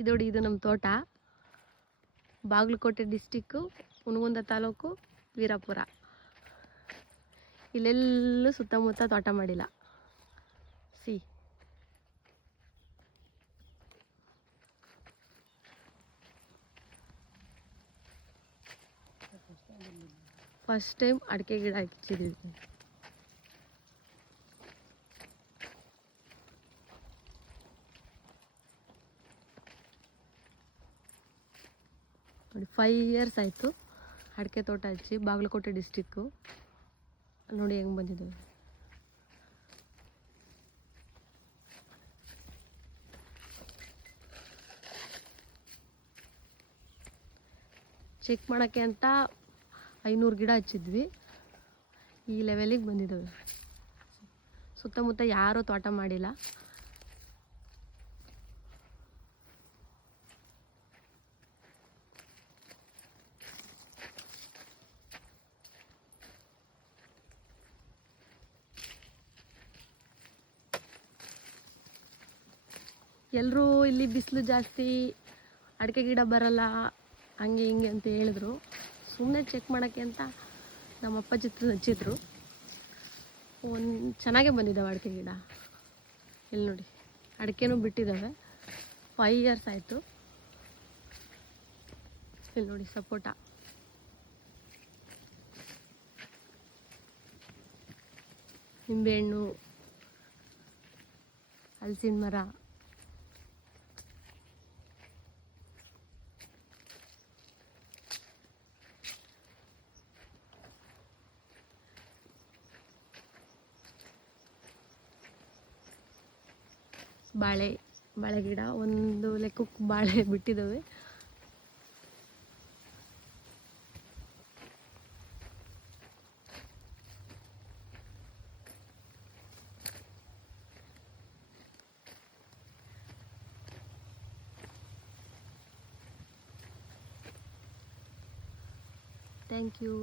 ಇದು ನಮ್ಮ ತೋಟ. ಬಾಗಲಕೋಟೆ ಡಿಸ್ಟಿಕ್ಕು, ಹುನಗುಂದ ತಾಲೂಕು, ವೀರಾಪುರ. ಇಲ್ಲೆಲ್ಲೂ ಸುತ್ತಮುತ್ತ ತೋಟ ಮಾಡಿಲ್ಲ. ಫಸ್ಟ್ ಟೈಮ್ ಅಡಿಕೆ ಗಿಡ ಹಚ್ಚಿದ್ದೀವಿ. ನೋಡಿ 5 ಇಯರ್ಸ್ ಆಯಿತು ಅಡಿಕೆ ತೋಟ ಹಚ್ಚಿ. ಬಾಗಲಕೋಟೆ ಡಿಸ್ಟಿಕ್ಕು. ನೋಡಿ ಹೆಂಗೆ ಬಂದಿದ್ದಾವೆ. ಚೆಕ್ ಮಾಡೋಕ್ಕೆ ಅಂತ 500 ಗಿಡ ಹಚ್ಚಿದ್ವಿ. ಈ ಲೆವೆಲಿಗೆ ಬಂದಿದ್ದಾವೆ. ಸುತ್ತಮುತ್ತ ಯಾರೂ ತೋಟ ಮಾಡಿಲ್ಲ. ಎಲ್ಲರೂ ಇಲ್ಲಿ ಬಿಸಿಲು ಜಾಸ್ತಿ, ಅಡಿಕೆ ಗಿಡ ಬರಲ್ಲ, ಹಂಗೆ ಹಿಂಗೆ ಅಂತ ಹೇಳಿದ್ರು. ಸುಮ್ಮನೆ ಚೆಕ್ ಮಾಡೋಕ್ಕೆ ಅಂತ ನಮ್ಮಪ್ಪ ಚಿತ್ರ ಹಚ್ಚಿದ್ರು. ಚೆನ್ನಾಗೇ ಬಂದಿದ್ದಾವೆ ಅಡಿಕೆ ಗಿಡ. ಇಲ್ಲಿ ನೋಡಿ, ಅಡಿಕೆನೂ ಬಿಟ್ಟಿದ್ದಾವೆ. 5 ಇಯರ್ಸ್ ಆಯಿತು. ಇಲ್ಲಿ ನೋಡಿ ಸಪೋಟ, ನಿಂಬೆಹಣ್ಣು, ಹಲಸಿನ ಮರ, ಬಾಳೆ ಗಿಡ. ಒಂದು ಲೆಕ್ಕಕ್ಕೆ ಬಾಳೆ ಬಿಟ್ಟಿದ್ದಾವೆ. Thank you.